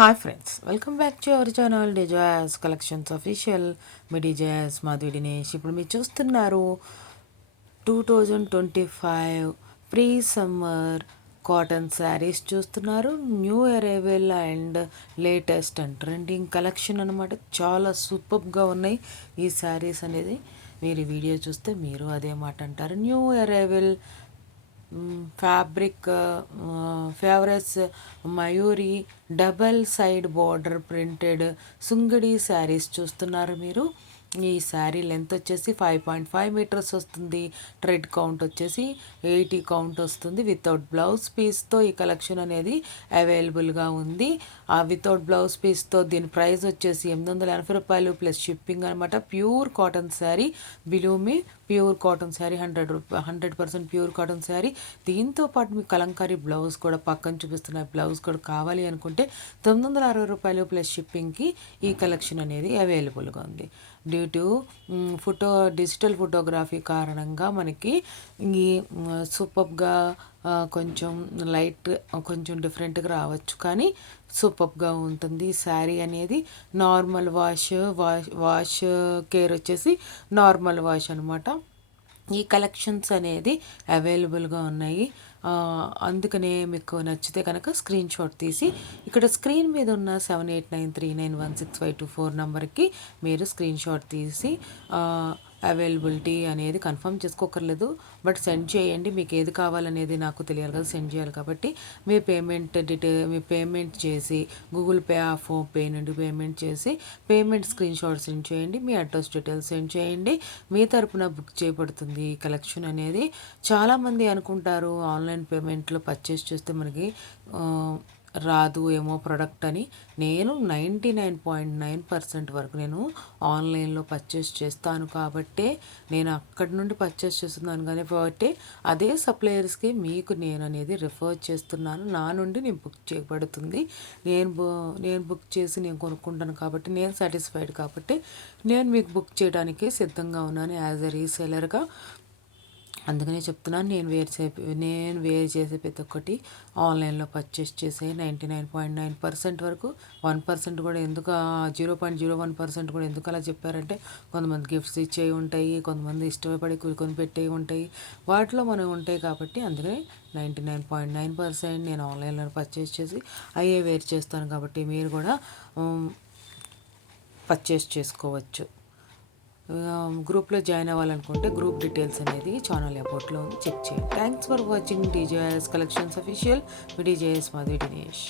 Hi friends, welcome back to our channel డిజాయస్ collections official. మీ డిజాయస్ మాధవి దినేష్. ఇప్పుడు మీరు చూస్తున్నారు 2025 ప్రీ సమ్మర్ కాటన్ శారీస్ చూస్తున్నారు. New arrival and latest and trending collection అనమాట. చాలా సూపర్గా ఉన్నాయి ఈ శారీస్ అనేది. మీరు ఈ వీడియో చూస్తే మీరు అదే మాట అంటారు. New arrival fabric favourites Mayuri double side border printed Sungudi saris చూస్తున్నారు మీరు. ఈ శారీ లెంత్ వచ్చేసి 5.5 మీటర్స్ వస్తుంది. థ్రెడ్ కౌంట్ వచ్చేసి 80 కౌంట్ వస్తుంది. వితౌట్ బ్లౌజ్ పీస్తో ఈ కలెక్షన్ అనేది అవైలబుల్గా ఉంది. ఆ వితౌట్ బ్లౌజ్ పీస్తో దీని ప్రైస్ వచ్చేసి 880 రూపాయలు ప్లస్ షిప్పింగ్ అనమాట. ప్యూర్ కాటన్ శారీ, బిలూమి pure cotton sari, 100% pure cotton sari. దీంతో పాటు మీకు కలంకారీ బ్లౌజ్ కూడా పక్కన చూపిస్తున్న బ్లౌజ్ కూడా కావాలి అనుకుంటే 960 రూపాయలు ప్లస్ షిప్పింగ్కి ఈ కలెక్షన్ అనేది అవైలబుల్గా ఉంది. డ్యూ టు డిజిటల్ ఫోటోగ్రఫీ కారణంగా మనకి ఈ సూపర్గా కొంచెం లైట్ కొంచెం డిఫరెంట్గా రావచ్చు, కానీ సూపర్గా ఉంటుంది శారీ అనేది. నార్మల్ వాష్ కేర్ వచ్చేసి నార్మల్ వాష్ అనమాట. ఈ కలెక్షన్స్ అనేది అవైలబుల్గా ఉన్నాయి. అందుకనే మీకు నచ్చితే కనుక స్క్రీన్ షాట్ తీసి ఇక్కడ స్క్రీన్ మీద ఉన్న 7893916524 నెంబర్కి మీరు స్క్రీన్ షాట్ తీసి అవైలబిలిటీ అనేది కన్ఫర్మ్ చేసుకోకర్లేదు, బట్ సెండ్ చేయండి. మీకు ఏది కావాలనేది నాకు తెలియాలి కదా, సెండ్ చేయాలి. కాబట్టి మీ పేమెంట్ చేసి గూగుల్ పే ఫోన్పే నుండి పేమెంట్ చేసి పేమెంట్ స్క్రీన్ షాట్ సెండ్ చేయండి. మీ అడ్రస్ డీటెయిల్స్ సెండ్ చేయండి. మీ తరపున బుక్ చేయబడుతుంది ఈ కలెక్షన్ అనేది. చాలామంది అనుకుంటారు ఆన్లైన్ పేమెంట్లో పర్చేస్ చేస్తే మనకి రాదు ఏమో ప్రోడక్ట్ అని. నేను 99.9% వరకు నేను ఆన్లైన్లో పర్చేస్ చేస్తాను కాబట్టే నేను అక్కడి నుండి పర్చేస్ చేస్తున్నాను. కాబట్టి అదే సప్లయర్స్కి మీకు నేను అనేది రిఫర్ చేస్తున్నాను. నా నుండి నేను బుక్ చేయబడుతుంది. నేను బుక్ చేసి నేను కొనుక్కుంటాను కాబట్టి నేను సాటిస్ఫైడ్ కాబట్టి నేను మీకు బుక్ చేయడానికి సిద్ధంగా ఉన్నాను యాజ్ ఎ రీసెలర్గా. అందుకనే చెప్తున్నాను, నేను వేర్ చేసే ప్రతి ఒక్కటి ఆన్లైన్లో పర్చేస్ చేసే 99.9% వరకు. 1% కూడా ఎందుకు, 0.01% కూడా ఎందుకు అలా చెప్పారంటే కొంతమంది గిఫ్ట్స్ ఇచ్చేవి ఉంటాయి, కొంతమంది ఇష్టపడి కొనిపెట్టేవి ఉంటాయి, వాటిలో మనం ఉంటాయి. కాబట్టి అందుకని 99.9% నేను ఆన్లైన్లో పర్చేస్ చేసి అయ్యే వేర్ చేస్తాను. కాబట్టి మీరు కూడా పర్చేస్ చేసుకోవచ్చు. గ్రూప్లో జాయిన్ అవ్వాలనుకుంటే గ్రూప్ డీటెయిల్స్ అనేది ఛానల్ అబౌట్లో చెక్ చేయండి. Thanks for watching DJS collections official. DJS Madhavi Dinesh.